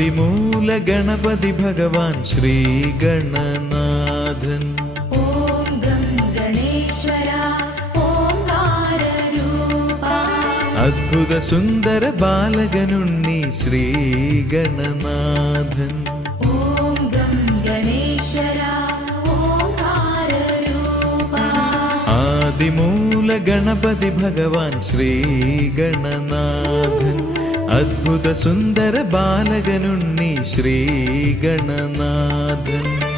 ആദിമൂല Ganapathi Bhagwan Shri ഗണനാഥൻ. Om gum ഗണേശ്വര ഓംകാരരൂപ. അദ്ഭുത Sundara ബാലകനുണ്ണി Shri ഗണനാഥൻ. Om gum ഗണേശ്വര ഓംകാരരൂപ. ആദിമൂല Ganapathi Bhagwan Shri ഗണനാഥൻ. അദ്ഭുത Sundara ബാലകനുണ്ണി Shri ഗണനാഥൻ.